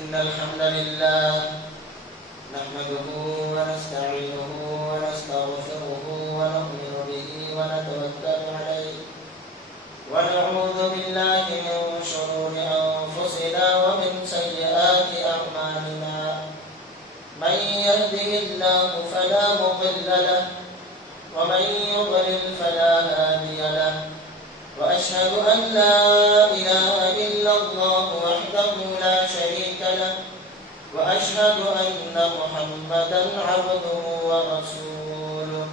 إن الحمد لله نحمده ونستعينه ونستغفره ونؤمن به ونتوكل عليه ونعوذ بالله من شرور أنفسنا ومن سيئات أعمالنا من يهده الله فلا مضل له ومن يضلل فلا هادي له وأشهد أن لا إله إلا الله وحده لا شريك له وأشهد أن محمدا عبده ورسوله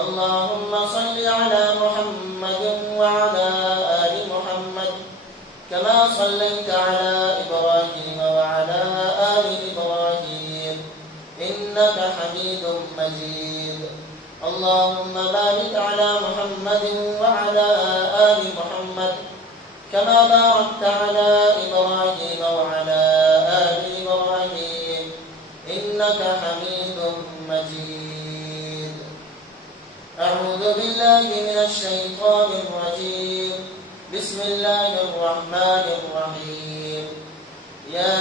اللهم صل على محمد وعلى آل محمد كما صليت على إبراهيم وعلى آل إبراهيم إنك حميد مجيد اللهم بارك على محمد وعلى آل محمد كما باركت على إبراهيم وعلى آل إبراهيم إنك حميد مجيد أعوذ بالله من الشيطان الرجيم بسم الله الرحمن الرحيم يا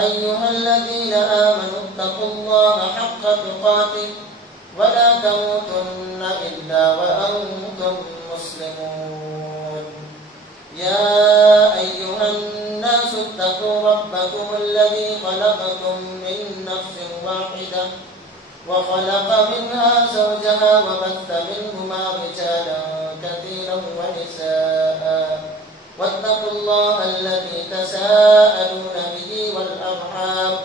أيها الذين آمنوا اتقوا الله حق تقاته ولا تموتن إلا وأنتم مسلمون يا أيها الناس اتقوا ربكم الذي خلقكم من نفس واحدة وخلق منها زوجها وبث منهما رجالا كثيرا ونساء واتقوا الله الذي تساءلون به والأرحام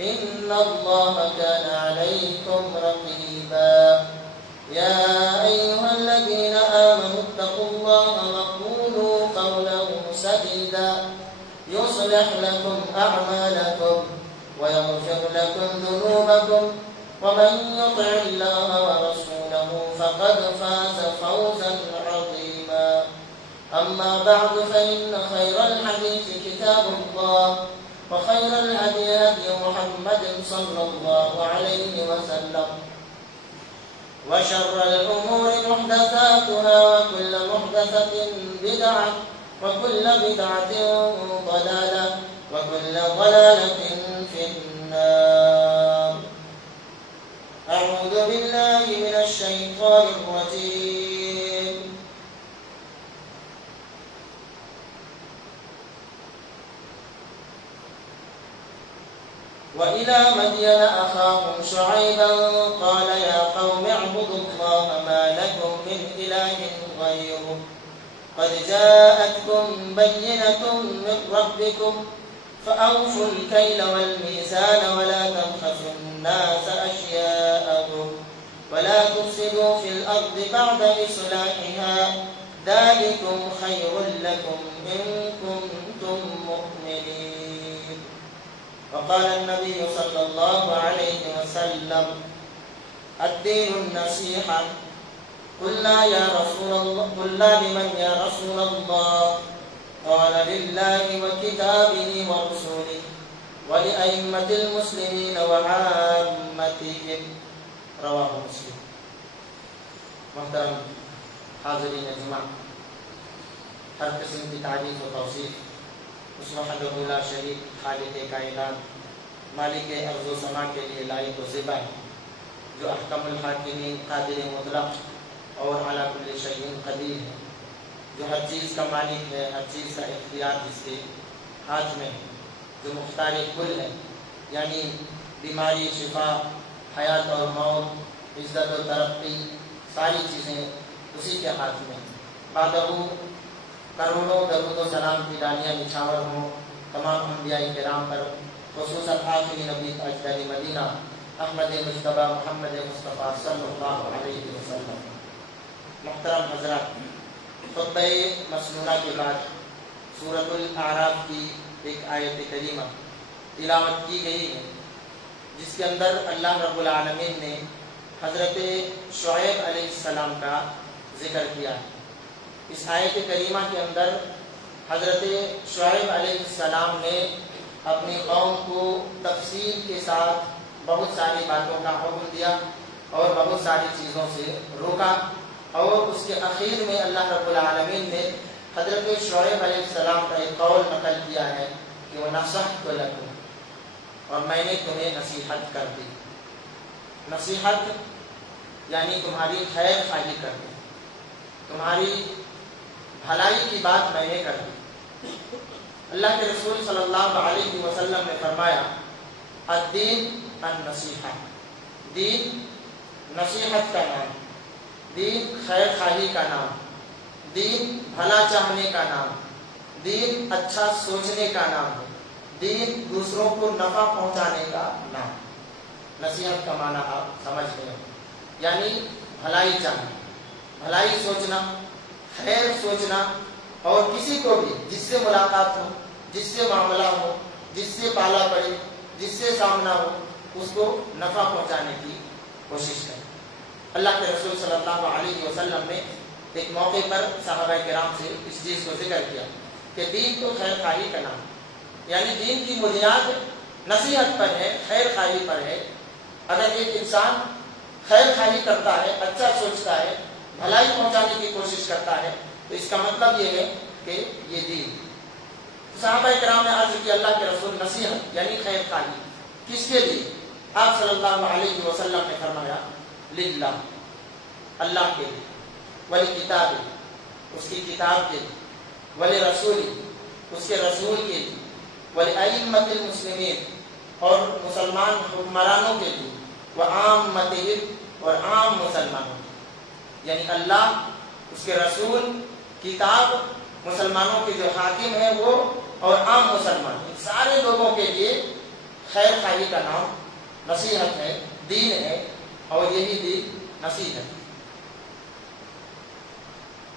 إن الله كان عليكم رقيبا يا أيها الذين آمنوا اتقوا الله وقولوا قولا سديدا يصلح لكم أعمالكم ويغفر لكم ذنوبكم ومن يطع الله ورسوله فقد فاز فوزا عظيما أما بعد فإن خير الحديث كتاب الله وخير الهدي هدي محمد صلى الله عليه وسلم وشر الأمور محدثاتها وكل محدثة بدعة وكل بدعة ضلالة وكل ضلالة في النار أعوذ بالله من الشيطان الرجيم وإلى مدين أخاهم شعيبا قال يا قوم اعبدوا الله ما لكم من إله غيره قد جاءتكم بينة من ربكم فأوفوا الكيل والميزان ولا تبخسوا الناس أشياءهم ولا تفسدوا في الأرض بعد إصلاحها ذلكم خير لكم إن كنتم مؤمنين وقال النبي صلى الله عليه وسلم الدين النصيحة قلنا يا رسول الله قلنا لمن يا رسول الله قال لله وكتابه ورسوله ولأئمة المسلمين وعامتهم رواه مسلم محترم حاضرین جمع ہر قسم کی تعریف و توصیف اس وحدہ لا شریک خالق کائنات مالک ارض و سما کے لیے لائق و زیبا ہے جو احکم الحاکمین قادر مطلق اور علی کل شیء قدیر ہے جو ہر چیز کا مالک ہے ہر چیز کا اختیار جس کے ہاتھ میں ہے جو مختار کل ہے یعنی بیماری شفا حیات اور موت عزت و ترقی ساری چیزیں اسی کے ہاتھ میں بعدہ کروڑوں درود و سلام کی ڈالیاں نچھاور ہوں تمام انبیاء کرام پر خصوصاً آخری نبی تاجدار مدینہ احمد مجتبیٰ محمد مصطفیٰ صلی اللہ علیہ وسلم محترم حضرات خطبہ مسنونہ کے بعد سورۃ الاعراف کی ایک آیت کریمہ تلاوت کی گئی ہے جس کے اندر اللہ رب العالمین نے حضرت شعیب علیہ السلام کا ذکر کیا ہے اس آیت کریمہ کے اندر حضرت شعیب علیہ السلام نے اپنی قوم کو تفصیل کے ساتھ بہت ساری باتوں کا حکم دیا اور بہت ساری چیزوں سے روکا اور اس کے اخیر میں اللہ رب العالمین نے حضرت شعیب علیہ السلام کا ایک قول نقل کیا ہے کہ وَنَصَحْتُ لَكُمْ، اور میں نے تمہیں نصیحت کر دی. نصیحت یعنی تمہاری خیر خواہی کر دی، تمہاری بھلائی کی بات میں نے کر دی. اللہ کے رسول صلی اللہ علیہ وسلم نے فرمایا الدین النصیحہ، دین نصیحت کا نام، دین خیر خواہی کا نام، دین بھلا چاہنے کا نام، دین اچھا سوچنے کا نام ہے، دین دوسروں کو نفع پہنچانے کا نام. نصیحت کا معنی آپ سمجھ گئے، یعنی بھلائی چاہنا، بھلائی سوچنا، خیر سوچنا، اور کسی کو بھی جس سے ملاقات ہو، جس سے معاملہ ہو، جس سے پالا پڑے، جس سے سامنا ہو، اس کو نفع پہنچانے کی کوشش کریں. اللہ کے رسول صلی اللہ علیہ وسلم نے ایک موقع پر صحابہ کرام سے اس چیز کو ذکر کیا کہ دین تو خیر خواہی کا نام، یعنی دین کی بنیاد نصیحت پر ہے، خیر خواہی پر ہے. اگر ایک انسان خیر خواہی کرتا ہے، اچھا سوچتا ہے، بھلائی پہنچانے کی کوشش کرتا ہے، تو اس کا مطلب یہ ہے کہ یہ دین. صحابہ کرام نے عرض کی اللہ کے رسول نصیحت یعنی خیر خواہی کس کے لیے؟ آپ صلی اللہ علیہ وسلم نے فرمایا للہ، اللہ کے لیے، ولکتاب، اس کی کتاب کے لیے، ولرسول، اس کے رسول کے لیے، ولائمۃ المسلمین، اور مسلمان حکمرانوں کے لیے، وعامتہم، اور عام مسلمانوں کے لیے. یعنی اللہ، اس کے رسول، کتاب، مسلمانوں کے جو حاکم ہیں وہ، اور عام مسلمان، ان سارے لوگوں کے لیے خیر خواہی کا نام نصیحت ہے، دین ہے، اور یہی دین نصیحت.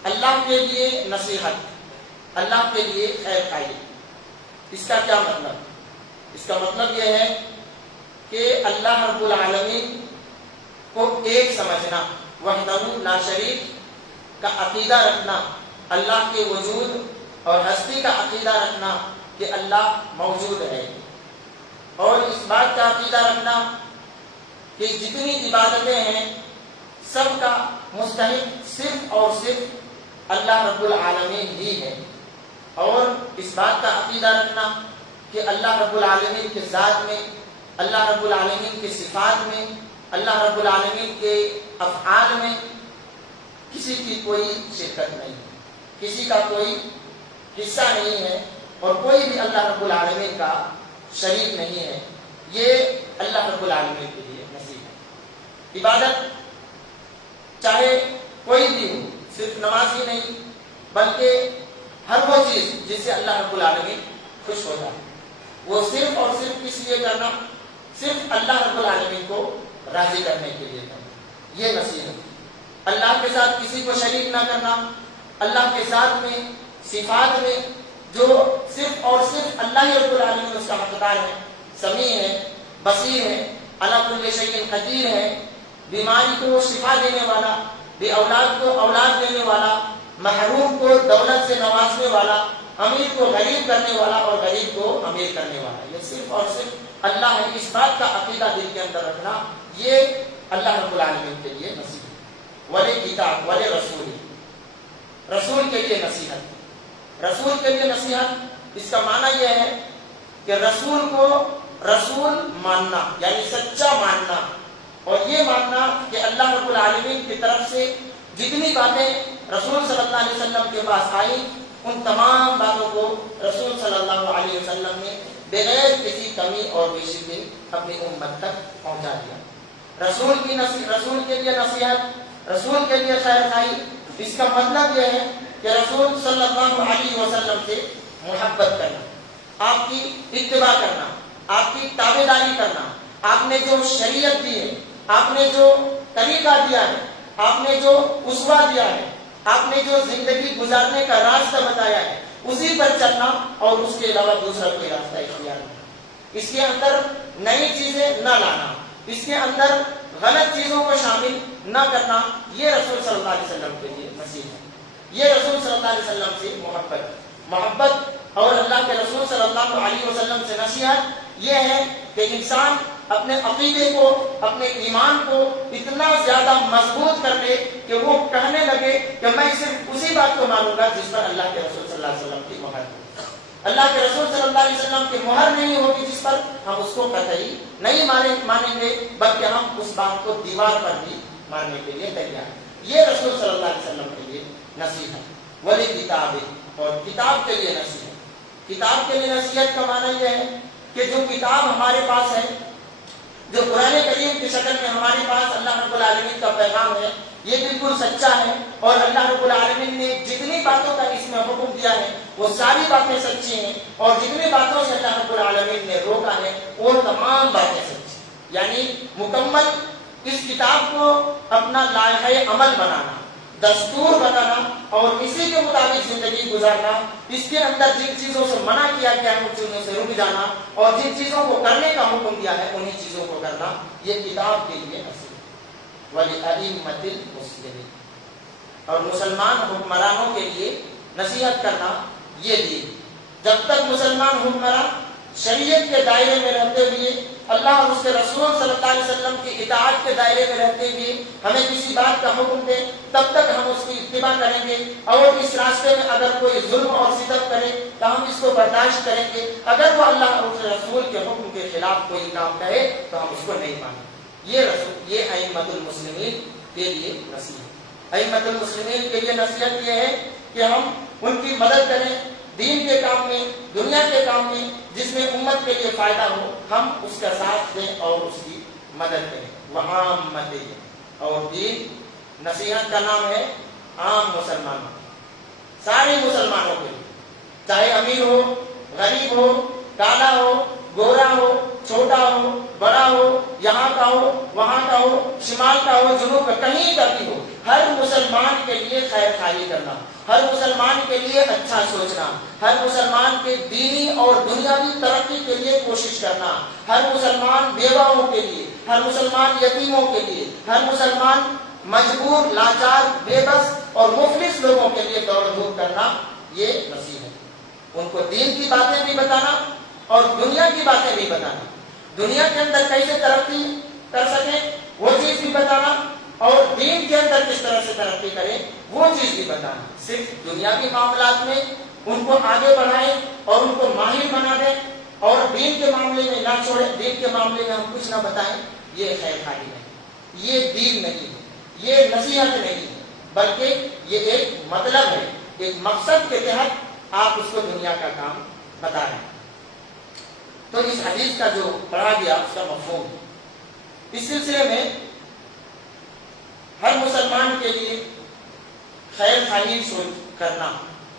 اللہ کے لیے نصیحت، اللہ کے لیے خیر خواہی، اس کا کیا مطلب؟ اس کا مطلب یہ ہے کہ اللہ رب العالمین کو ایک سمجھنا، وحدہ لا شریک کا عقیدہ رکھنا، اللہ کے وجود اور ہستی کا عقیدہ رکھنا کہ اللہ موجود ہے، اور اس بات کا عقیدہ رکھنا کہ جتنی عبادتیں ہیں سب کا مستحق صرف اور صرف اللہ رب العالمین ہی ہے، اور اس بات کا عقیدہ رکھنا کہ اللہ رب العالمین کے ذات میں، اللہ رب العالمین کے صفات میں، اللہ رب العالمین کے افعال میں کسی کی کوئی شرکت نہیں، کسی کا کوئی حصہ نہیں ہے، اور کوئی بھی اللہ رب العالمین کا شریک نہیں ہے. یہ اللہ رب العالمین کے لیے نصیب ہے. عبادت چاہے کوئی بھی ہو، صرف نماز ہی نہیں بلکہ ہر وہ چیز جس سے اللہ رب العالمین خوش ہوتا ہے، وہ صرف اور صرف کس لیے کرنا؟ صرف اللہ رب العالمین کو راضی کرنے کے لیے کرنا. یہ نصیحت. اللہ کے ساتھ کسی کو شریک نہ کرنا، اللہ کے ساتھ میں صفات میں جو صرف اور صرف اللہ رب العالمین اس کا حقدار ہے، سمیع ہے، بصیر ہے، علی کل شیء قدیر ہے، بیماری کو شفا دینے والا، بے اولاد کو اولاد دینے والا، محروم کو دولت سے نوازنے والا، امیر کو غریب کرنے والا، اور غریب کو امیر کرنے والا. یہ صرف اور صرف اللہ ہے. اس بات کا عقیدہ دل کے اندر رکھنا، یہ اللہ رب العالمین کے لیے نصیحت. ولی کتاب، ولی رسول، رسول کے لیے نصیحت. رسول کے لیے نصیحت، اس کا معنی یہ ہے کہ رسول کو رسول ماننا، یعنی سچا ماننا، اور یہ ماننا کہ اللہ رب العالمین کی طرف سے جتنی باتیں رسول صلی اللہ علیہ وسلم کے پاس آئیں، ان تمام باتوں کو رسول صلی اللہ علیہ وسلم نے بغیر کسی کمی اور بیشی کے اپنی امت تک پہنچا دیا. رسول کے لیے نصیحت، رسول کے لیے خیر خواہی، اس کا مطلب یہ ہے کہ رسول صلی اللہ علیہ وسلم سے محبت کرنا، آپ کی اتباع کرنا، آپ کی تابع داری کرنا، آپ نے جو شریعت دی ہے، آپ نے جو طریقہ دیا ہے، آپ نے جو اسوہ دیا ہے، آپ نے جو زندگی گزارنے کا راستہ بتایا ہے، اسی پر چلنا، اور اس کے علاوہ دوسرا کوئی راستہ اختیار نہیں. اس کے اندر نئی چیزیں نہ لانا، اس کے اندر غلط چیزوں کو شامل نہ کرنا، یہ رسول صلی اللہ علیہ وسلم کے لیے نصیحت ہے. یہ رسول صلی اللہ علیہ وسلم سے محبت اور اللہ کے رسول صلی اللہ علیہ وسلم سے نصیحت یہ ہے کہ انسان اپنے عقیدے کو، اپنے ایمان کو اتنا زیادہ مضبوط کر لے کہ وہ کہنے لگے کہ میں صرف اسی بات کو مانوں گا جس پر اللہ کے رسول صلی اللہ علیہ وسلم کی مہر ہے. اللہ کے رسول صلی اللہ علیہ وسلم کی مہر نہیں ہوگی جس پر، ہم اس کو قطعی نہیں مانیں گے، بلکہ ہم اس بات کو دیوار پر بھی ماننے کے لیے تیار ہیں۔ یہ رسول صلی اللہ علیہ وسلم کے لیے نصیحت، ولی کتاب، اور کتاب کے لیے نصیحت۔ کتاب کے لیے نصیحت کا معنی یہ ہے کہ جو کتاب ہمارے پاس ہے، جو قرآن کریم کی شکل میں ہمارے پاس اللہ رب العالمین کا پیغام ہے، یہ بالکل سچا ہے، اور اللہ رب العالمین نے جتنی باتوں کا اس میں حکم دیا ہے وہ ساری باتیں سچی ہیں، اور جتنی باتوں سے اللہ رب العالمین نے روکا ہے وہ تمام باتیں سچی ہیں۔ یعنی مکمل اس کتاب کو اپنا لائحہ عمل بنانا، دستور بنانا، اور اسی کے مطابق زندگی گزارنا، اس کے اندر جن چیزوں سے منع کیا گیا ہے ان چیزوں سے رک جانا، اور جن چیزوں کو کرنے کا حکم دیا ہے انہی چیزوں کو کرنا، یہ کتاب کے لیے نصیحت۔ وَلِأَئِمَّةِ الْمُسْلِمِينَ، اور مسلمان حکمرانوں کے لیے نصیحت کرنا یہ دین۔ جب تک مسلمان حکمران شریعت کے دائرے میں رہتے ہوئے، اللہ اور اس کے رسول صلی اللہ علیہ وسلم کی اطاعت کے دائرے میں رہتے ہوئے ہمیں کسی بات کا حکم دے، تب تک ہم اس کی اتباع کریں گے، اور اس راستے میں اگر کوئی ظلم اور ستم کرے تو ہم اس کو برداشت کریں گے، اگر وہ اللہ اور اس کے رسول کے حکم کے خلاف کوئی کام کرے تو ہم اس کو نہیں مانیں گے۔ یہ ائمۃ المسلمین کے لیے نصیحت۔ ائمۃ المسلمین کے لیے نصیحت یہ ہے کہ ہم ان کی مدد کریں دین کے کام میں، دنیا کے کام میں، جس میں امت کے لیے فائدہ ہو، ہم اس کا ساتھ دیں اور اس کی مدد کریں۔ وعامتہ، اور دین نصیحت کا نام ہے عام مسلمانوں، سارے مسلمانوں کے لیے، چاہے امیر ہو، غریب ہو، کالا ہو، گورا ہو، چھوٹا ہو، بڑا ہو، یہاں کا ہو، وہاں کا ہو، شمال کا ہو، جنوب کا، کہیں کا بھی ہو، ہر مسلمان کے لیے خیر خواہی کرنا، ہر مسلمان کے لیے اچھا سوچنا، ہر مسلمان کے دینی اور دنیاوی ترقی کے لیے کوشش کرنا، ہر مسلمان بیواؤں کے لیے، ہر مسلمان یتیموں کے لیے، ہر مسلمان مجبور، لاچار، بے بس اور مفلس لوگوں کے لیے دوڑ دھوپ کرنا، یہ نصیحت۔ ان کو دین کی باتیں بھی بتانا اور دنیا کی باتیں بھی بتانا، دنیا کے اندر کیسے ترقی کر سکیں وہ چیز بھی بتانا، اور دین کے اندر کس طرح سے ترقی کریں وہ چیز بھی بتانا۔ صرف دنیاوی معاملات میں ان کو آگے بڑھائیں اور ان کو ماہر بنا دیں، اور دین کے معاملے میں نہ چھوڑیں، دین کے معاملے میں ہم کچھ نہ بتائیں، یہ خیر خواہی نہیں، یہ دین نہیں ہے، یہ نصیحت نہیں ہے، بلکہ یہ ایک مطلب ہے، ایک مقصد کے تحت آپ اس کو دنیا کا کام بتا رہے ہیں۔ تو اس حدیث کا جو پڑھا گیا اس کا مفہوم، اس سلسلے میں ہر مسلمان کے لیے خیر خواہی کرنا،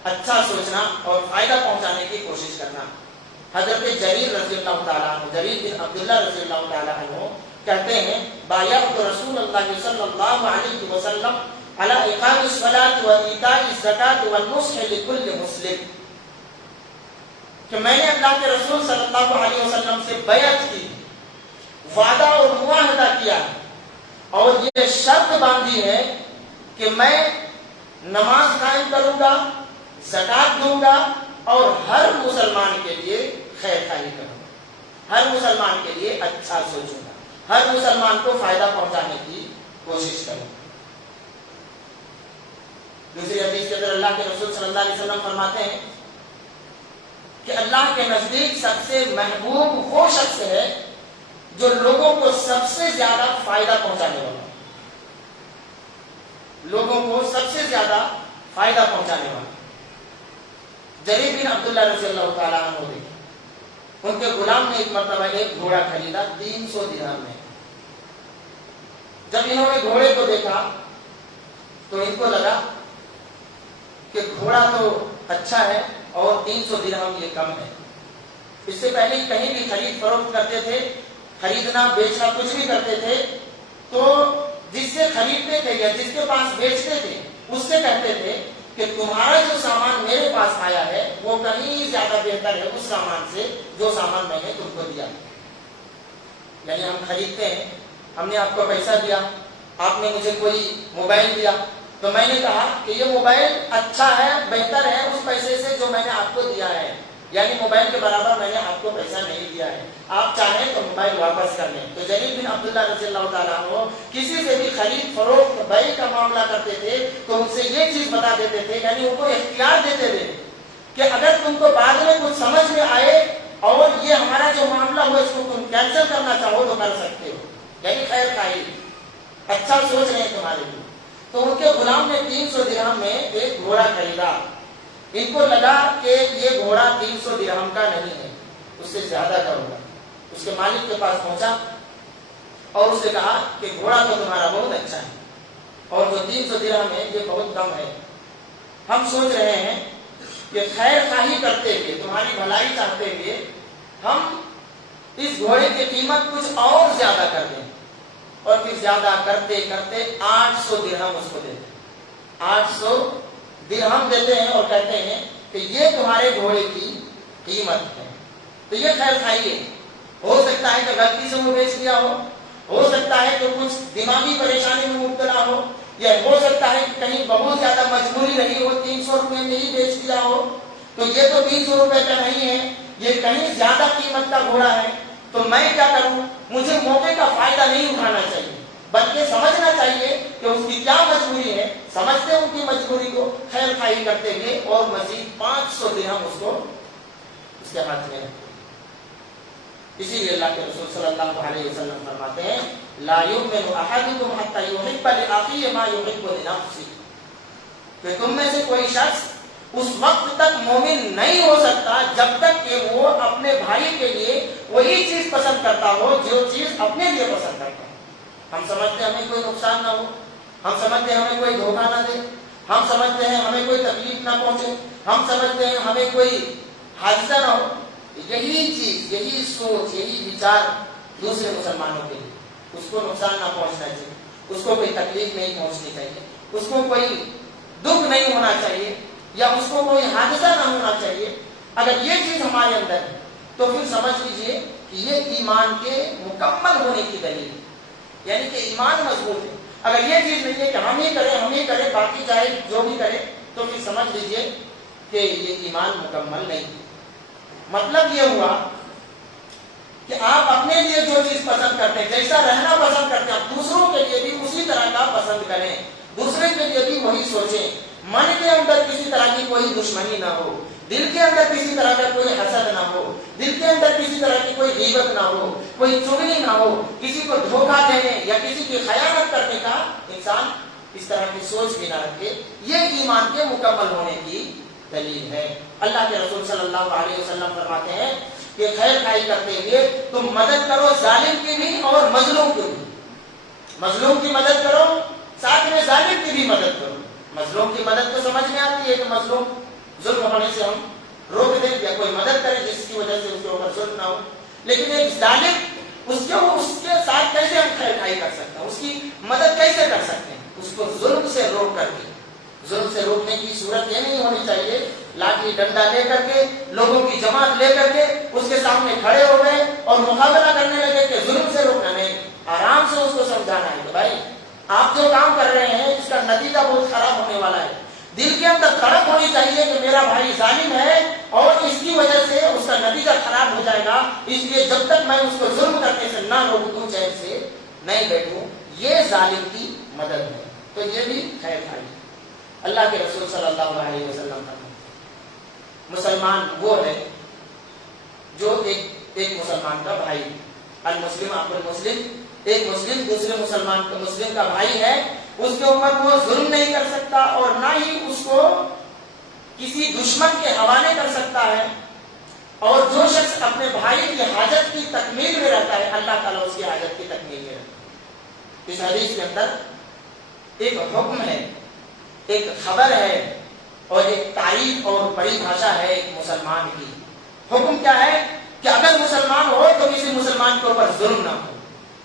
اچھا سوچنا اور فائدہ پہنچانے کی کوشش کرنا۔ حضرت جریر رضی اللہ تعالیٰ عنہ، جریر بن عبداللہ رضی اللہ تعالیٰ عنہ کہتے ہیں، بایعت رسول اللہ صلی اللہ علیہ وسلم علی اقام الصلاۃ و ایتاء الزکاۃ والنصح لکل مسلم، کہ میں نے اللہ کے رسول صلی اللہ علیہ وسلم سے بیعت کی، وعدہ اور معاہدہ کیا، اور یہ شرط باندھی ہے کہ میں نماز قائم کروں گا، زکات دوں گا، اور ہر مسلمان کے لیے خیر خواہی کروں گا، ہر مسلمان کے لیے اچھا سوچوں گا، ہر مسلمان کو فائدہ پہنچانے کی کوشش کروں گا۔ دوسری حدیث کے اندر اللہ کے رسول صلی اللہ علیہ وسلم فرماتے ہیں کہ اللہ کے نزدیک سب سے محبوب وہ شخص ہے جو لوگوں کو سب سے زیادہ فائدہ پہنچانے والا، لوگوں کو سب سے زیادہ فائدہ پہنچانے والا۔ جریر بن عبداللہ رضی اللہ تعالیٰ عنہ نے، ان کے غلام نے ایک مرتبہ ایک گھوڑا خریدا 300 درہم میں۔ جب انہوں نے گھوڑے کو دیکھا تو ان کو لگا کہ گھوڑا تو اچھا ہے اور 300 درہم یہ کم ہے۔ اس سے پہلے کہیں بھی خرید فروخت کرتے تھے، خریدنا بیچنا کچھ بھی کرتے تھے، تو جس سے خریدتے تھے یا جس کے پاس بیچتے تھے اس سے کہتے تھے کہ تمہارا جو سامان میرے پاس آیا ہے وہ کہیں زیادہ بہتر ہے اس سامان سے جو سامان میں نے تم کو دیا۔ یعنی ہم خریدتے ہیں، ہم نے آپ کو پیسہ دیا، آپ نے مجھے کوئی موبائل دیا، تو میں نے کہا کہ یہ موبائل اچھا ہے، بہتر ہے اس پیسے سے جو میں نے آپ کو دیا ہے، یعنی موبائل کے برابر میں نے آپ کو پیسہ نہیں دیا ہے، آپ چاہیں تو موبائل واپس کر لیں۔ تو جریر بن عبداللہ رضی اللہ تعالیٰ عنہ کسی سے بھی خرید فروخت بیع کا معاملہ کرتے تھے تو ان سے یہ چیز بتا دیتے تھے، یعنی ان کو اختیار دیتے تھے کہ اگر تم کو بعد میں کچھ جو معاملہ ہو اس کو تم کینسل کرنا چاہو تو کر سکتے ہو، یعنی خیر خواہی، اچھا سوچ رہے ہیں تمہارے لیے۔ تو ان کے غلام نے 300 درہم میں ایک گھوڑا خریدا۔ ان کو لگا کہ یہ گھوڑا 300 درہم کا نہیں ہے، اس سے زیادہ کا ہوگا۔ اس کے مالک کے پاس پہنچا اور اس نے کہا کہ گھوڑا تو تمہارا بہت اچھا ہے اور جو 300 درہم ہے یہ بہت کم ہے، ہم سوچ رہے ہیں کہ خیر خواہی کرتے ہوئے، تمہاری بھلائی چاہتے ہوئے ہم اس گھوڑے کی قیمت کچھ اور زیادہ کر دیں۔ اور پھر زیادہ کرتے کرتے 800 درہم اس کو دیتے ہیں، 800 درہم دیتے ہیں اور کہتے ہیں کہ یہ تمہارے گھوڑے کی قیمت ہے۔ تو یہ خیر خواہی ہے۔ ہو سکتا ہے کہ غلطی سے وہ بیچ دیا ہو سکتا ہے کہ کچھ دماغی پریشانی میں مبتلا ہو، یا ہو سکتا ہے کہ کہیں بہت زیادہ مجبوری رہی ہو، 300 روپے میں ہی بیچ دیا ہو۔ تو یہ تو 300 روپے کا نہیں ہے، یہ کہیں زیادہ قیمت کا گھوڑا ہے۔ تو میں کیا کروں؟ مجھے موقع کا فائدہ نہیں اٹھانا چاہیے، بلکہ سمجھنا چاہیے کہ اس کی کیا مجبوری ہے، سمجھتے ان کی مجبوری کو، خیر خواہی کرتے ہوئے اور مزید 500 درہم اس کو اس کے ہاتھ میں رکھتے۔ اسی لیے اللہ کے رسول صلی اللہ علیہ وسلم فرماتے ہیں لا یؤمن احدکم حتی یحب لاخیہ ما یحب لنفسہ، کہ تم میں سے کوئی شخص اس وقت تک مومن نہیں ہو سکتا جب تک کہ وہ اپنے بھائی کے لیے وہی چیز پسند کرتا ہو جو چیز اپنے لیے پسند کرتا ہو۔ ہم سمجھتے ہیں ہمیں کوئی نقصان نہ ہو، ہم سمجھتے ہیں ہمیں کوئی دھوکہ نہ دے، ہم سمجھتے ہیں ہمیں کوئی تکلیف نہ پہنچے، ہم سمجھتے ہیں ہمیں کوئی حادثہ نہ ہو۔ یہی چیز، یہی سوچ، یہی وچار دوسرے مسلمانوں کے لیے، اس کو نقصان نہ پہنچنا چاہیے، اس کو کوئی تکلیف نہیں پہنچنی چاہیے، اس کو کوئی دکھ نہیں ہونا چاہیے، یا اس کو کوئی حادثہ نہ ہونا چاہیے۔ اگر یہ چیز ہمارے اندر ہے تو پھر سمجھ لیجئے کہ یہ ایمان کے مکمل ہونے کی دلیل ہے، یعنی کہ ایمان مضبوط ہے۔ اگر یہ چیز نہیں ہے کہ ہم ہی کریں باقی چاہے جو بھی کرے، تو پھر سمجھ لیجئے کہ یہ ایمان مکمل نہیں ہے۔ مطلب یہ ہوا کہ آپ اپنے لیے جو چیز پسند کرتے ہیں، جیسا رہنا پسند کرتے ہیں، دوسروں کے لیے بھی اسی طرح کا پسند کریں، دوسرے کے لیے بھی وہی سوچیں۔ من کے اندر کسی طرح کی کوئی دشمنی نہ ہو، دل کے اندر کسی طرح کا کوئی حسد نہ ہو، دل کے اندر کسی طرح کی کوئی غیبت نہ ہو، کوئی چغلی نہ ہو، کسی کو دھوکہ دینے یا کسی کی خیانت کرنے کا انسان اس طرح کی سوچ بھی نہ رکھے۔ یہ ایمان کے مکمل ہونے کی دلیل ہے۔ اللہ کے رسول صلی اللہ علیہ وسلم فرماتے ہیں کہ خیر خواہی کرتے ہوئے تم مدد کرو ظالم کی بھی اور مظلوم کی بھی، مظلوم کی مدد کرو ساتھ میں ظالم کی بھی مدد کرو۔ مظلوم کی مدد تو سمجھ میں آتی ہے کہ مظلوم ظلم ہونے سے ہم روک دیں یا کوئی مدد کرے جس کی وجہ سے اس کے اوپر ظلم نہ ہو، لیکن ایک ظالم اس کے ساتھ کیسے ہم خیر خواہی کر سکتے ہیں، اس کی مدد کیسے کر سکتے ہیں؟ اس کو ظلم سے روک کر کے، ظلم سے روکنے کی صورت یہ نہیں ہونی چاہیے لاٹھی ڈنڈا لے کر کے، لوگوں کی جماعت لے کر کے اس کے سامنے کھڑے ہو گئے اور مقابلہ کرنے لگے کہ ظلم سے روکنا نہیں، آرام سے اس کو سمجھانا ہے کہ بھائی آپ جو کام کر رہے ہیں اس کا نتیجہ بہت خراب ہونے والا ہے۔ دل کے اندر تڑپ ہونی چاہیے کہ میرا بھائی ظالم ہے اور اس کی وجہ سے اس کا نتیجہ خراب ہو جائے گا، اس لیے جب تک میں اس کو ظلم کرنے سے نہ روک دوں، چین سے نہیں بیٹھوں، یہ ظالم کی مدد ہے۔ تو یہ بھی خیر خواہی۔ اللہ کے رسول صلی اللہ علیہ وسلم کا مسلمان وہ ہے جو ایک مسلمان کا بھائی، المسلم اخو المسلم، ایک مسلم دوسرے مسلم کا بھائی ہے، اس کے اوپر وہ ظلم نہیں کر سکتا اور نہ ہی اس کو کسی دشمن کے حوالے کر سکتا ہے۔ اور جو شخص اپنے بھائی کی حاجت کی تکمیل میں رہتا ہے، اللہ تعالیٰ اس کی حاجت کی تکمیل میں رہتا ہے۔ اس حدیث کے اندر ایک حکم ہے، ایک خبر ہے اور ایک تعریف اور پریبھاشا ہے ایک مسلمان کی۔ حکم کیا ہے کہ اگر مسلمان ہو تو کسی مسلمان کے اوپر ظلم نہ ہو،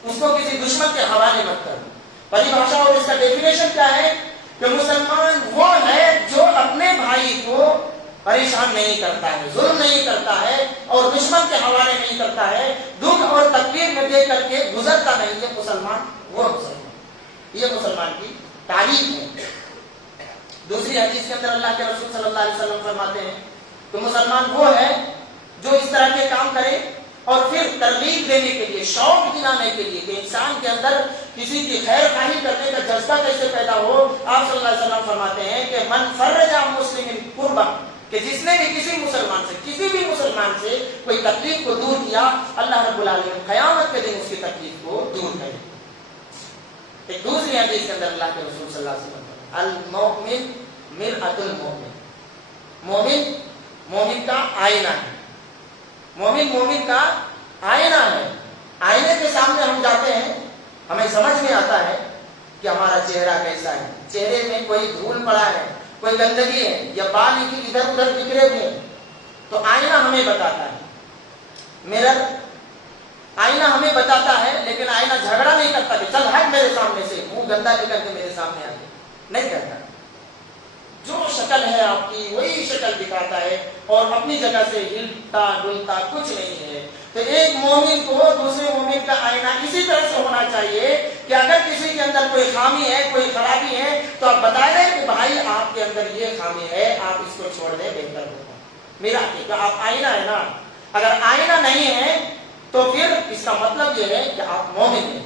اس کو کسی دشمن کے حوالے مت کرو۔ پریبھاشا اور اس کا ڈیفینیشن کیا ہے کہ مسلمان وہ ہے جو اپنے بھائی کو پریشان نہیں کرتا ہے، ظلم نہیں کرتا ہے اور دشمن کے حوالے نہیں کرتا ہے، دکھ اور تکلیف میں دے کر کے گزرتا نہیں ہے۔ مسلمان وہ مسلمان، یہ مسلمان کی تعریف ہے۔ دوسری حدیث کے اندر اللہ کے رسول صلی اللہ علیہ وسلم فرماتے ہیں کہ مسلمان وہ ہے جو اس طرح کے کام کرے اور پھر ترغیب دینے کے لیے، شوق دلانے کے لیے کہ انسان کے اندر کسی کی خیر خواہی کرنے کا جذبہ کیسے پیدا ہو۔ آپ صلی اللہ علیہ وسلم فرماتے ہیں کہ من فرج عن مسلم کربہ، کہ جس نے بھی کسی مسلمان سے، کسی بھی مسلمان مسلمان سے کوئی تکلیف کو دور کیا، اللہ رب العالمین قیامت کے دن اس کی تکلیف کو دور کرے۔ ایک دوسری حدیث کے اندر اللہ کے رسول صلی اللہ علیہ وسلم المؤمن مرآۃ المؤمن، مومن مومن کا آئینہ ہے، مومن مومن کا آئینہ ہے۔ آئینے کے سامنے ہم جاتے ہیں، ہمیں سمجھ میں آتا ہے کہ ہمارا چہرہ کیسا ہے، چہرے میں کوئی دھول پڑا ہے، کوئی گندگی ہے، یا بال ادھر ادھر بکھرے ہوئے ہیں، تو آئینہ ہمیں بتاتا ہے، مرر آئینہ ہمیں بتاتا ہے، لیکن آئینہ جھگڑا نہیں کرتا کہ چل ہٹ میرے سامنے سے، منہ گندا لے کر کے میرے سامنے آ کے نہیں کرتا۔ جو شکل ہے آپ کی وہی شکل دکھاتا ہے، اور اپنی جگہ سے ہلتا ڈلتا کچھ نہیں ہے۔ تو ایک مومن کو دوسرے مومن کا آئینہ اسی طرح سے ہونا چاہیے کہ اگر کسی کے اندر کوئی خامی ہے، کوئی خرابی ہے، تو آپ بتا دیں کہ بھائی آپ کے اندر یہ خامی ہے، آپ اس کو چھوڑ دیں، بہتر ہوگا۔ میرا کہ آپ آئینہ ہے نا، اگر آئینہ نہیں ہے تو پھر اس کا مطلب یہ ہے کہ آپ مومن ہیں۔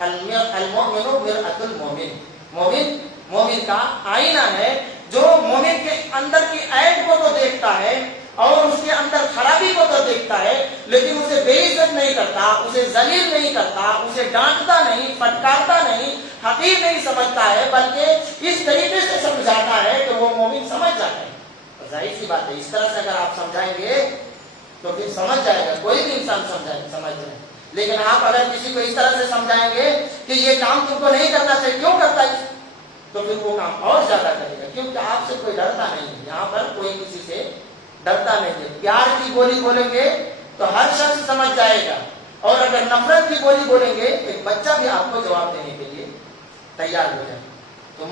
المؤمن مرآۃ المؤمن، مومن مومن کا آئینہ ہے، جو مومن کے اندر کی عیب کو تو دیکھتا ہے اور اس کے اندر خرابی کو تو دیکھتا ہے، لیکن اسے بے عزت نہیں کرتا، اسے ذلیل نہیں کرتا، اسے ڈانٹتا نہیں، پھٹکارتا نہیں، حقیر نہیں سمجھتا ہے، بلکہ اس طریقے سے سمجھاتا ہے کہ وہ مومن سمجھ جاتا ہے۔ ظاہر سی بات ہے، اس طرح سے اگر آپ سمجھائیں گے تو پھر سمجھ جائے گا، کوئی بھی انسان سمجھ جائے۔ لیکن آپ اگر کسی کو اس طرح سے سمجھائیں گے کہ یہ کام تم کو نہیں کرنا چاہیے، کیوں کرتا ہے، تو پھر وہ کام اور زیادہ کرے گا، کیونکہ آپ سے کوئی ڈرتا نہیں ہے، یہاں پر کوئی کسی سے ڈرتا نہیں ہے۔ پیار کی بولی بولیں گے تو ہر شخص سمجھ جائے گا، اور اگر نفرت کی بولی بولیں گے ایک بچہ بھی آپ کو جواب دینے کے لیے تیار ہو جائے۔ تو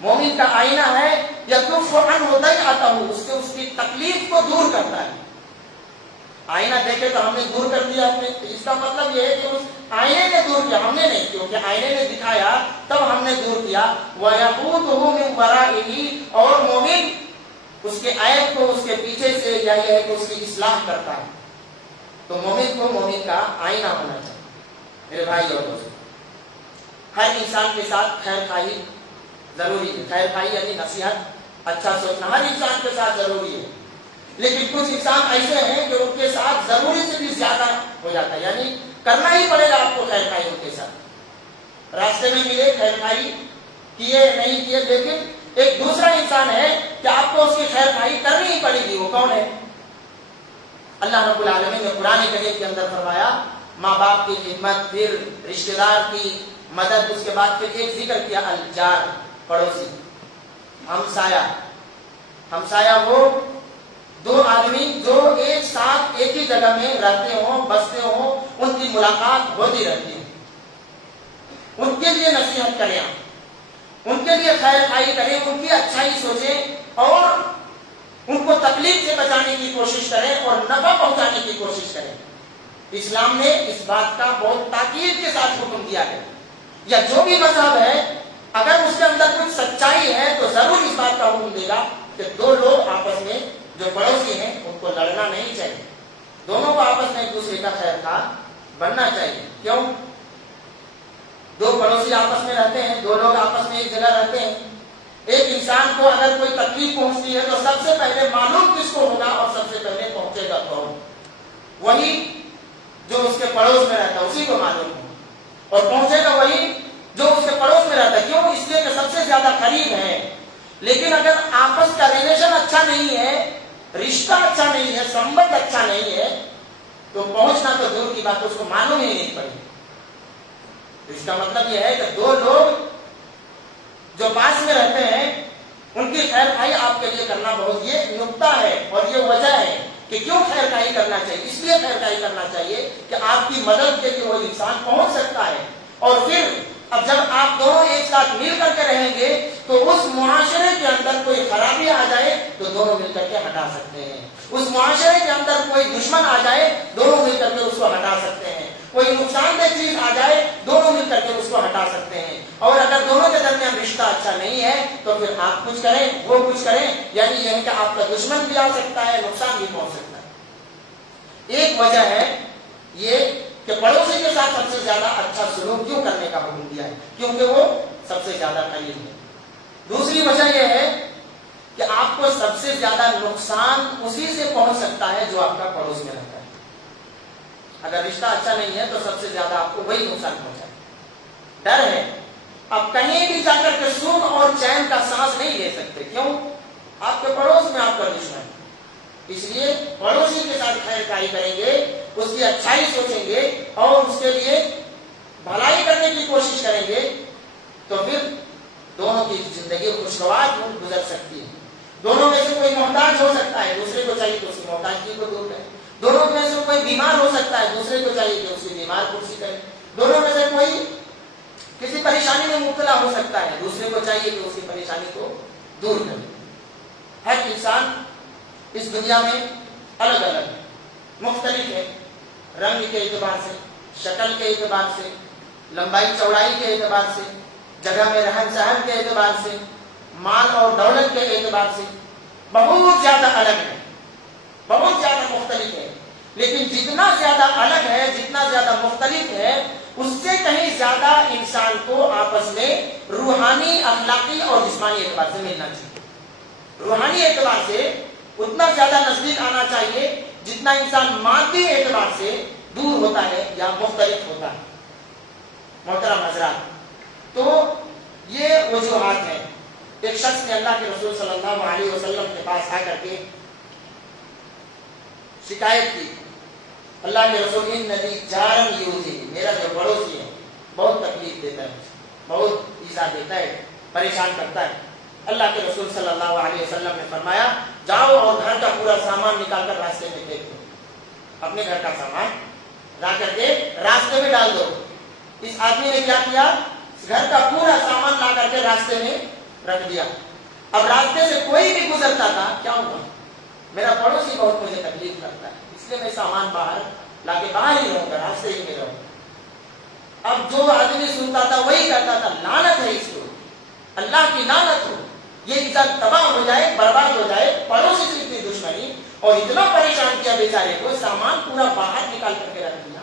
مومن کا آئینہ ہے، یکف عنہ ضیعتہ، اس کی تکلیف کو دور کرتا ہے۔ آئینہ دیکھے تو ہم نے دور کر دیا اپنے، اس کا مطلب یہ ہے کہ اس آئینے نے دور کیا، ہم نے نہیں، کیونکہ آئینے نے دکھایا تب ہم نے دور کیا۔ وَيَقُودُهُ مِنْ وَرَائِهِ، اور مومن اس کے عیب کو اس کے پیچھے سے یا یہ ہے کہ اس کی اصلاح کرتا ہے۔ تو مومن کو مومن کا آئینہ ہونا چاہیے۔ میرے بھائی اور دوستو، ہر انسان کے ساتھ خیر خواہی ضروری ہے، خیر خواہی یعنی نصیحت، اچھا سوچنا ہر انسان کے ساتھ ضروری ہے، لیکن کچھ انسان ایسے ہیں کہ ان کے ساتھ ضروری سے بھی زیادہ ہو جاتا ہے، یعنی کرنا ہی پڑے گا آپ کو خیر خواہی ان کے ساتھ۔ راستے میں ملے خیر خواہی کیے نہیں کیے، لیکن ایک دوسرا انسان ہے کہ آپ کو اس کی خیر خواہی کرنی ہی پڑے گی، وہ کون ہے؟ اللہ رب العالمین نے قرآن کریم کے اندر فرمایا ماں باپ کی خدمت، پھر رشتہ دار کی مدد، اس کے بعد پھر ایک ذکر کیا الجار، پڑوسی، ہمسایہ۔ ہمسایہ وہ دو آدمی جو ایک ساتھ ایک ہی جگہ میں رہتے ہوں، بستے ہوں، ان کی ملاقات ہوتی رہتی ہے، ان کے لیے نصیحت کریں، ان کے لیے خیر خواہی کریں، ان کی اچھائی سوچیں اور ان کو تکلیف سے بچانے کی کوشش کریں اور نفع پہنچانے کی کوشش کریں۔ اسلام نے اس بات کا بہت تاکید کے ساتھ حکم دیا ہے، یا جو بھی مذہب ہے اگر اس کے اندر کچھ سچائی ہے تو ضرور اس بات کا حکم دے گا کہ دو لوگ آپس میں جو پڑوسی ہیں ان کو لڑنا نہیں چاہیے، دونوں کو آپس میں ایک دوسرے کا خیر خواہ بننا چاہیے۔ کیوں؟ دو پڑوسی آپس میں رہتے ہیں، دو لوگ آپس میں ایک جگہ رہتے ہیں، ایک انسان کو اگر کوئی تکلیف پہنچتی ہے تو سب سے پہلے معلوم کس کو ہوگا اور سب سے پہلے پہنچے گا کون؟ وہی جو اس کے پڑوس میں رہتا ہے اسی کو معلوم ہو، اور پہنچے گا وہی جو اس کے پڑوس میں رہتا ہے۔ کیوں؟ اس لیے کہ سب سے زیادہ قریب ہے۔ لیکن اگر آپس کا ریلیشن اچھا نہیں ہے، رشتہ اچھا نہیں ہے، سمبند اچھا نہیں ہے، تو پہنچنا تو دور کی بات، اس کو معلوم ہی نہیں پڑے۔ اس کا مطلب یہ ہے کہ دو لوگ جو پاس میں رہتے ہیں ان کی خیر خواہی آپ کے لیے کرنا بہت، یہ نقطہ ہے اور یہ وجہ ہے کہ کیوں خیر خواہی کرنا چاہیے۔ اس لیے خیر خواہی کرنا چاہیے کہ آپ کی مدد کے لیے وہ انسان پہنچ سکتا ہے، اور پھر اب جب آپ دونوں ایک ساتھ مل کر کے رہیں گے تو اس معاشرے کے اندر کوئی خرابی آ جائے تو دونوں مل کر کے ہٹا سکتے ہیں، اس معاشرے کے اندر کوئی دشمن آ جائے دونوں مل کر کے اس کو ہٹا سکتے ہیں، کوئی نقصان دہ چیز آ جائے دونوں مل کر کے اس کو ہٹا سکتے ہیں۔ اور اگر دونوں کے درمیان رشتہ اچھا نہیں ہے تو پھر آپ کچھ کریں وہ کچھ کریں، یعنی یہ ہے کہ آپ کا دشمن بھی آ سکتا ہے، نقصان بھی پہنچ سکتا ہے۔ ایک وجہ ہے یہ کہ پڑوسی کے ساتھ سب سے زیادہ اچھا سلوک کیوں کرنے کا حکم دیا ہے، کیونکہ وہ سب سے زیادہ قریب ہے۔ دوسری وجہ یہ ہے کہ آپ کو سب سے زیادہ نقصان اسی سے پہنچ سکتا ہے جو آپ کا پڑوس میں رہتا ہے. اگر رشتہ اچھا نہیں ہے تو سب سے زیادہ آپ کو وہی نقصان پہنچائے. ڈر ہے. اب کہیں بھی جا کر کے سکون اور چین کا سانس نہیں لے سکتے. کیوں؟ آپ کے پڑوس میں آپ کا دشمن ہے. اس لیے پڑوسی کے ساتھ خیر خائی کریں گے, اس کی اچھائی سوچیں گے اور اس کے لیے بھلائی کرنے کی کوشش کریں گے, تو پھر دونوں کی زندگی خوشگوار گزر سکتی ہے. دونوں میں سے کوئی محتاج ہو سکتا ہے, دوسرے کو چاہیے کہ اس کی محتاجگی کو دور کرے. دونوں میں سے کوئی بیمار ہو سکتا ہے, دوسرے کو چاہیے کہ اس کی بیمار پرسی کرے. دونوں میں سے کوئی کسی پریشانی میں مبتلا ہو سکتا ہے, دوسرے کو چاہیے کہ اس کی پریشانی کو دور کرے. ہر انسان اس دنیا میں الگ الگ ہے, مختلف ہے, رنگ کے اعتبار سے, شکل کے اعتبار سے, لمبائی چوڑائی کے اعتبار سے, جگہ میں رہن سہن کے اعتبار سے, مال اور دولت کے اعتبار سے بہت زیادہ الگ ہے, بہت زیادہ مختلف ہے. لیکن جتنا زیادہ الگ ہے, جتنا زیادہ مختلف ہے, اس سے کہیں زیادہ انسان کو آپس میں روحانی, اخلاقی اور جسمانی اعتبار سے ملنا چاہیے. روحانی اعتبار سے اتنا زیادہ نزدیک آنا چاہیے جتنا انسان مادی اعتبار سے دور ہوتا ہے یا مختلف ہوتا ہے. محترم حضرات, تو یہ وجوہات ہیں. ایک شخص نے اللہ کے رسول صلی اللہ علیہ وسلم کے پاس آ کر کے شکایت کی, اللہ کے رسول اننی جارن یؤذی, میرا جو پڑوسی ہے بہت تکلیف دیتا ہے, بہت ایذا دیتا ہے, پریشان کرتا ہے. اللہ کے رسول صلی اللہ علیہ وسلم نے فرمایا, جاؤ اور گھر کا پورا سامان نکال کر راستے میں پھینک دو. اپنے گھر کا سامان لا کر کے راستے میں ڈال دو. اس آدمی نے کیا کیا؟ گھر کا پورا سامان لا کر کے راستے میں رکھ دیا. اب راستے سے کوئی بھی گزرتا تھا, کیا ہوا, میرا پڑوسی بہت مجھے تکلیف کرتا ہے, اس لیے میں سامان باہر لا کے باہر ہی رہوں گا, راستے ہی میں رہوں گا. اب جو آدمی سنتا تھا وہی کرتا تھا. لعنت ہے اس کو, اللہ کی لعنت ہو, یہ عزت تباہ ہو جائے, برباد ہو جائے. پڑوسی سے اتنی دشمنی, اور اتنا پریشان کیا بیچارے کو, سامان پورا باہر نکال کر کے رکھ دیا.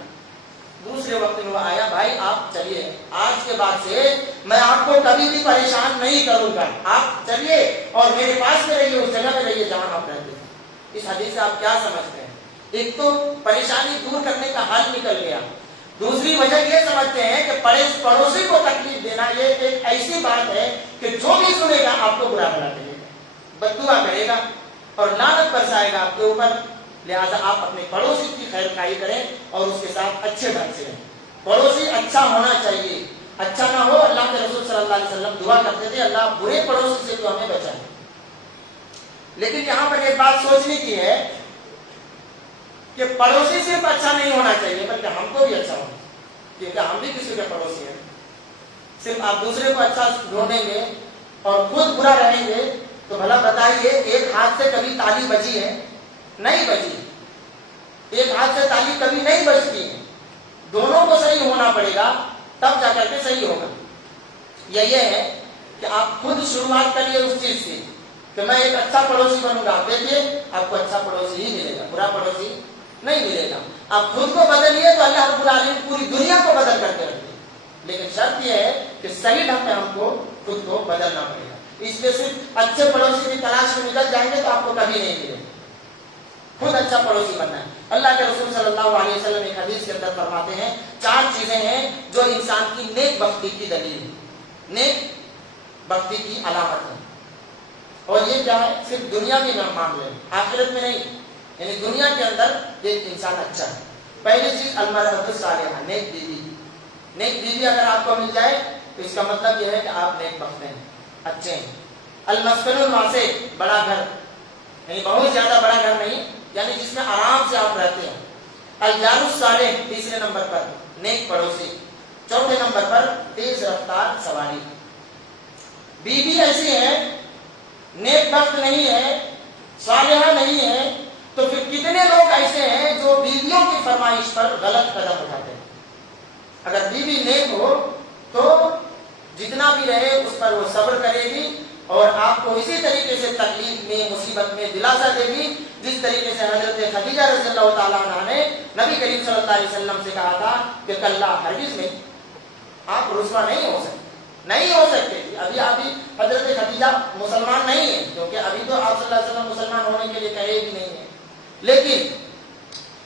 دوسرے وقت میں وہ آیا, بھائی آپ چلیے, آج کے بعد سے میں آپ کو کبھی بھی پریشان نہیں کروں گا, آپ چلیے اور میرے پاس میں رہیے, اس جگہ میں رہیے جہاں آپ رہتے ہیں. اس حدیث سے آپ کیا سمجھتے ہیں؟ ایک تو پریشانی دور کرنے کا حل نکل گیا. دوسری وجہ یہ سمجھتے ہیں کہ پڑوسی کو تکلیف دینا یہ ایک ایسی بات ہے کہ جو بھی سنے گا آپ کو برا بھلا کہے گا, بددعا کرے گا اور لعنت برسائے گا آپ کے اوپر. لہذا آپ اپنے پڑوسی کی خیر خائی کریں اور اس کے ساتھ اچھے ڈھنگ سے رہیں. پڑوسی اچھا ہونا چاہیے, اچھا نہ ہو. اللہ کے رسول صلی اللہ علیہ وسلم دعا کرتے تھے, اللہ برے پڑوسی سے تو ہمیں بچائے. لیکن یہاں پر ایک بات سوچنے کی ہے کہ پڑوسی صرف اچھا نہیں ہونا چاہیے بلکہ ہم کو بھی اچھا ہونا چاہیے, کیونکہ ہم بھی کسی کے پڑوسی ہیں. صرف آپ دوسرے کو اچھا ڈھونڈیں گے اور خود برا رہیں گے تو بھلا بتائیے, ایک ہاتھ سے کبھی تالی بجی ہے؟ نہیں بجی. ایک ہاتھ سے تالی کبھی نہیں بجتی ہے. دونوں کو صحیح ہونا پڑے گا تب جا کر کے صحیح ہوگا. یہ ہے کہ آپ خود شروعات کریے اس چیز سے کہ میں ایک اچھا پڑوسی بنوں گا. دیکھیے آپ کو اچھا پڑوسی ہی ملے گا, برا پڑوسی نہیں ملے گا. آپ خود کو بدلیے تو اللہ رب العالمین پوری دنیا کو بدل کر کے رکھیے. لیکن شرط یہ ہے کہ صحیح ڈھنگ میں ہم کو خود کو بدلنا پڑے گا. اس لیے صرف اچھے پڑوسی کی تلاش میں نکل جائیں گے تو آپ کو کبھی نہیں ملے. خود اچھا پڑوسی بننا ہے. اللہ کے رسول صلی اللہ علیہ وسلم ایک حدیث کے اندر فرماتے ہیں, 4 چیزیں ہیں جو انسان کی نیک بختی کی دلیل ہے, نیک بختی کی علامت ہے. اور یہ کیا ہے؟ صرف دنیا کے معاملے میں, آخرت میں نہیں. یعنی دنیا کے اندر ایک انسان اچھا ہے. پہلی چیز المرأۃ الصالحہ, نیک بیوی. نیک بیوی اگر آپ کو مل جائے تو اس کا مطلب یہ ہے کہ آپ نیک بخت ہیں, اچھے ہیں. المسکن الواسع, بڑا گھر, یعنی بہت زیادہ بڑا گھر نہیں, یعنی جس میں آرام سے آپ رہتے ہیں. الجار الصالح, تیسرے نمبر پر نیک پڑوسی. چوتھے نمبر پر تیز رفتار سواری. بیوی ایسی ہے, نیک بخت نہیں ہے, صالحہ نہیں ہے, تو پھر کتنے لوگ ایسے ہیں جو بیویوں کی فرمائش پر غلط قدم اٹھاتے ہیں. اگر بیوی نیک ہو تو جتنا بھی رہے اس پر وہ صبر کرے گی اور آپ کو اسی طریقے سے تکلیف میں, مصیبت میں دلاسا دے گی جس طریقے سے حضرت خدیجہ رضی اللہ تعالیٰ عنہ نے نبی کریم صلی اللہ علیہ وسلم سے کہا تھا کہ کلا ہرگز میں آپ رسوا نہیں ہو سکتے. نہیں ہو سکتے تھے. ابھی حضرت خدیجہ مسلمان نہیں ہے، کیونکہ ابھی تو آپ صلی اللہ علیہ وسلم مسلمان ہونے کے لیے کہے بھی نہیں ہے. لیکن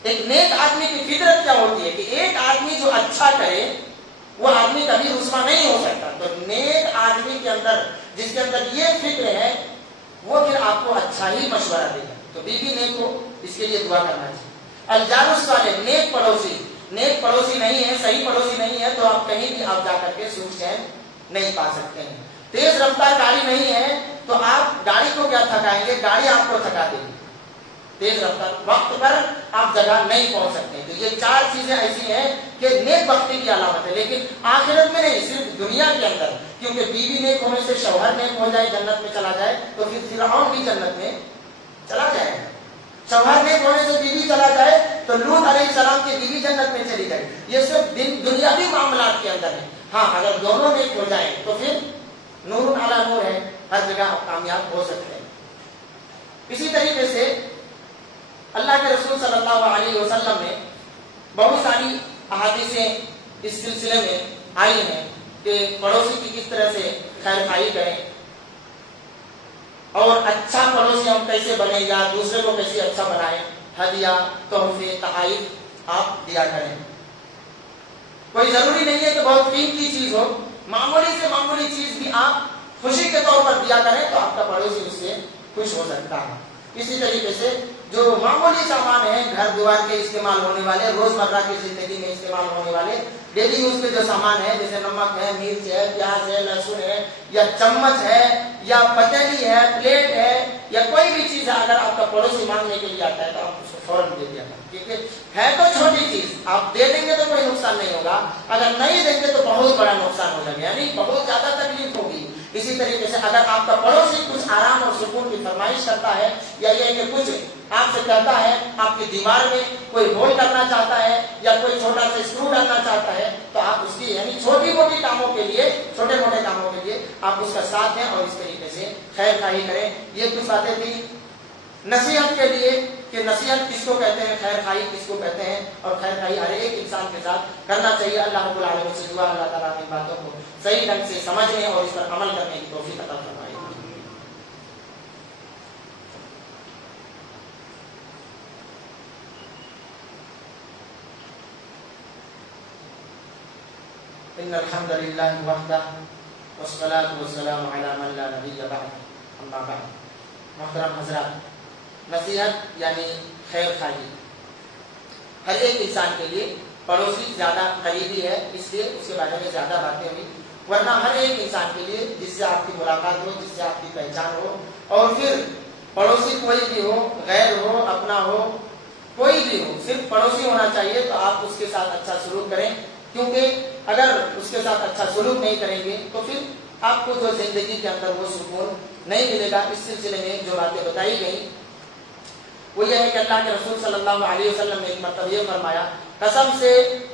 ایک نیک آدمی کی فطرت کیا ہوتی ہے کہ ایک آدمی جو اچھا کرے وہ آدمی کبھی رسوا نہیں ہو سکتا. تو نیک آدمی کے اندر جس کے اندر یہ فکر ہے وہ پھر آپ کو اچھا ہی مشورہ دے گا. تو بیوی نیک ہو اس کے لیے دعا کرنا چاہیے. الجار الصالح، نیک پڑوسی نہیں ہے، صحیح پڑوسی نہیں ہے تو آپ کہیں بھی آپ جا کر کے سکھ چین نہیں پا سکتے ہیں. تیز رفتار گاڑی نہیں ہے تو آپ گاڑی کو کیا تھکائیں گے، گاڑی آپ کو تھکا دے گی. تیز رفتار وقت پر آپ جگہ نہیں پہنچ سکتے. تو یہ 4 چیزیں ایسی ہیں کہ نیک بختی کی علامت ہے، لیکن آخرت میں نہیں، صرف دنیا کے اندر. کیونکہ بیوی نیک ہونے سے شوہر نیک ہو جائے، جنت میں چلا جائے تو پھر فرعون بھی جنت میں چلا جائے گا. شوہر نیک ہونے سے بیوی چلا جائے تو لوط علیہ السلام کی بیوی جنت میں چلی جائے. یہ صرف دنیاوی معاملات کے اندر ہے. ہاں اگر دونوں نیک ہو جائیں تو پھر نور علی نور ہے، ہر جگہ آپ کامیاب ہو سکتے ہیں. اسی طریقے سے اللہ کے رسول صلی اللہ علیہ وسلم نے بہت ساری احادیثیں اس سلسلے میں آئی ہیں کہ پڑوسی کی کس طرح سے خیر خواہی کریں اور اچھا پڑوسی ہم کیسے بنیں یا دوسرے کو کیسے اچھا بنائیں. ہدیہ، تحفے، تحائف آپ دیا کریں. کوئی ضروری نہیں ہے کہ بہت قیمتی چیز ہو، معمولی سے معمولی چیز بھی آپ خوشی کے طور پر دیا کریں تو آپ کا پڑوسی اس سے خوش ہو سکتا ہے. اسی طریقے سے جو معمولی سامان ہیں، گھر دیوار کے استعمال ہونے والے، روزمرہ کی زندگی میں استعمال ہونے والے ڈیلی یوز کے جو سامان ہے، جیسے نمک ہے، مرچ ہے، پیاز ہے، لہسن ہے، یا چمچ ہے، یا پتیلی ہے، پلیٹ ہے، یا کوئی بھی چیز ہے، اگر آپ کا پڑوسی مانگنے کے لیے آتا ہے تو آپ اس کو فوراً دے دیا کریں. کیونکہ ہے تو چھوٹی چیز، آپ دے دیں گے تو کوئی نقصان نہیں ہوگا، اگر نہیں دیں گے تو بہت بڑا نقصان ہو جائے گا، یعنی بہت زیادہ تکلیف ہوگی. اسی طریقے سے اگر آپ کا پڑوسی کچھ آرام اور سکون کی فرمائش کرتا ہے یا یہ کہ کچھ آپ سے کہتا ہے، آپ کی دیوار میں کوئی ہول کرنا چاہتا ہے یا کوئی چھوٹا سا اسکرو ڈالنا چاہتا ہے تو آپ اس کی یعنی چھوٹی موٹی کاموں کے لیے، چھوٹے موٹے کاموں کے لیے آپ اس کا ساتھ دیں اور اس طریقے سے خیر خواہی کریں. یہ کچھ باتیں تھیں نصیحت کے لیے کہ نصیحت کس کو کہتے ہیں، خیر خواہی کس کو کہتے ہیں، اور خیر خواہی ہر ایک انسان کے ساتھ کرنا چاہیے. اللہ رب العالمین سے دعا اللہ تعالیٰ کی باتوں کو صحیح ڈھنگ سے سمجھنے اور اس پر عمل کرنے کی توفیق عطا فرمائے. ان الحمد للہ وحدہ والصلاة والسلام علی من لا نبی بعد، اما بعد. محترم حضرات، نصیحت یعنی خیر خواہی ہر ایک انسان کے لیے. پڑوسی زیادہ قریبی ہے اس لیے اس کے بارے میں زیادہ باتیں ہوئی، ورنہ ہر ایک انسان کے لیے جس سے آپ کی ملاقات ہو، جس سے آپ کی پہچان ہو، اور پھر پڑوسی کوئی بھی ہو، غیر ہو، اپنا ہو، کوئی بھی ہو، صرف پڑوسی ہونا چاہیے تو آپ اس کے ساتھ اچھا سلوک کریں. کیونکہ اگر اس کے ساتھ اچھا سلوک نہیں کریں گے تو پھر آپ کو جو زندگی کے اندر وہ سکون نہیں ملے گا. اس سلسلے میں جو باتیں بتائی گئی وہ یہ ہے کہ اللہ کے رسول صلی اللہ علیہ وسلم نے ایک مرتبہ یہ فرمایا، قسم سے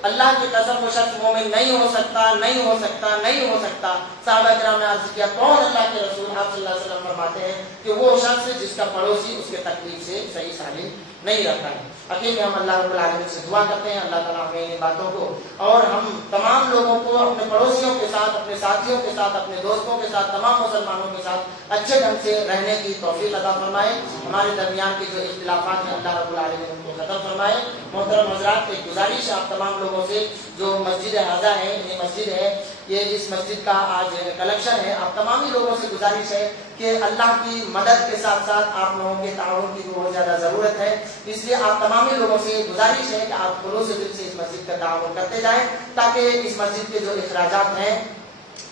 اللہ کی قسم وہ شخص مومن نہیں ہو سکتا، نہیں ہو سکتا، نہیں ہو سکتا. صحابہ کرام نے عرض کیا کون اللہ کے رسول؟ آپ صلی اللہ علیہ وسلم فرماتے ہیں کہ وہ شخص جس کا پڑوسی اس کے تکلیف سے صحیح سالم نہیں رہتا ہے. اکیلے ہم اللہ رب العالمین سے دعا کرتے ہیں اللہ تعالیٰ ہمیں ان باتوں کو اور ہم تمام لوگوں کو اپنے پڑوسیوں کے ساتھ، اپنے ساتھیوں کے ساتھ، اپنے دوستوں کے ساتھ، تمام مسلمانوں کے ساتھ اچھے ڈھنگ سے رہنے کی توفیق عطا فرمائے. ہمارے درمیان کے جو اختلافات ہیں اللہ رب العالمین ان کو ختم فرمائے. محترم حضرات، ایک گزارش ہے آپ تمام لوگوں سے، جو مسجد حاضہ ہے، یہ مسجد ہے، یہ اس مسجد کا آج کلیکشن ہے. آپ تمام ہی لوگوں سے گزارش ہے کہ اللہ کی مدد کے ساتھ ساتھ آپ لوگوں کے تعاون کی بہت زیادہ ضرورت ہے. اس لیے آپ تمام ہی لوگوں سے گزارش ہے کہ آپ خلوص دل سے اس مسجد کا تعاون کرتے جائیں تاکہ اس مسجد کے جو اخراجات ہیں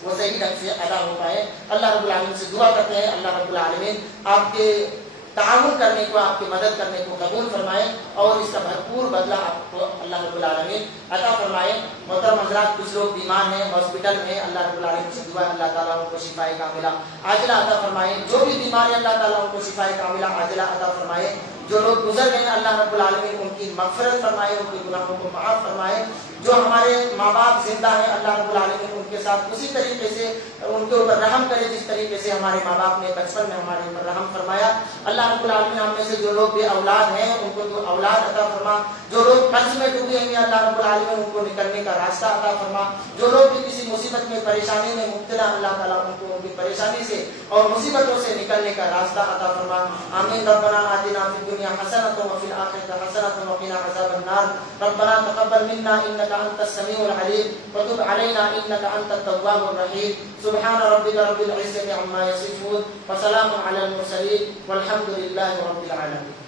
وہ صحیح ڈھنگ سے ادا ہو پائے. اللہ رب العالمین سے دعا کرتے ہیں اللہ رب العالمین آپ کے تعاون کرنے کو، آپ کی مدد کرنے کو قبول فرمائے اور اس کا بھرپور بدلہ آپ کو اللہ رب العالمین عطا فرمائے. محترم حضرات، کچھ لوگ بیمار ہیں، ہاسپٹل میں، اللہ رب العالمین سے دعا ہے اللہ تعالیٰ ان کو شفائے کاملہ عاجلہ عطا فرمائے. جو بھی بیمار ہے اللہ تعالیٰ ان کو شفائے کاملہ عاجلہ عطا فرمائے. جو لوگ گزر گئے اللہ رب العالمین ان کی مغفرت فرمائے، ان کے گناہوں کو معاف فرمائے۔ جو ہمارے ماں باپ زندہ ہیں اللہ رب العالمین ان کے ساتھ اسی طریقے سے ان کے اوپر رحم کرے جس طریقے سے ہمارے ماں باپ نے بچپن میں ہمارے اوپر رحم فرمایا۔ اللہ رب العالمین ہم میں سے جو لوگ بے اولاد ہیں ان کو تو اولاد عطا فرما، جو لوگ قرض میں ڈوبے ہیں اللہ رب العالمین ان کو نکلنے کا راستہ عطا فرما، جو لوگ بھی کسی مصیبت میں پریشانی میں مبتلا اللہ تعالیٰ ان کو ان کی پریشانی سے اور مصیبتوں سے نکلنے کا راستہ عطا فرما۔ آمین۔ ربنا آتنا فی الدنیا حسنۃ وفی الآخرۃ حسنۃ وقنا عذاب النار۔ ربنا تقبل منا انك انت السميع العليم وتب علينا انك انت التواب الرحيم۔ سبحان ربك رب العزة عما يصفون وسلام على المرسلين والحمد لله رب العالمين۔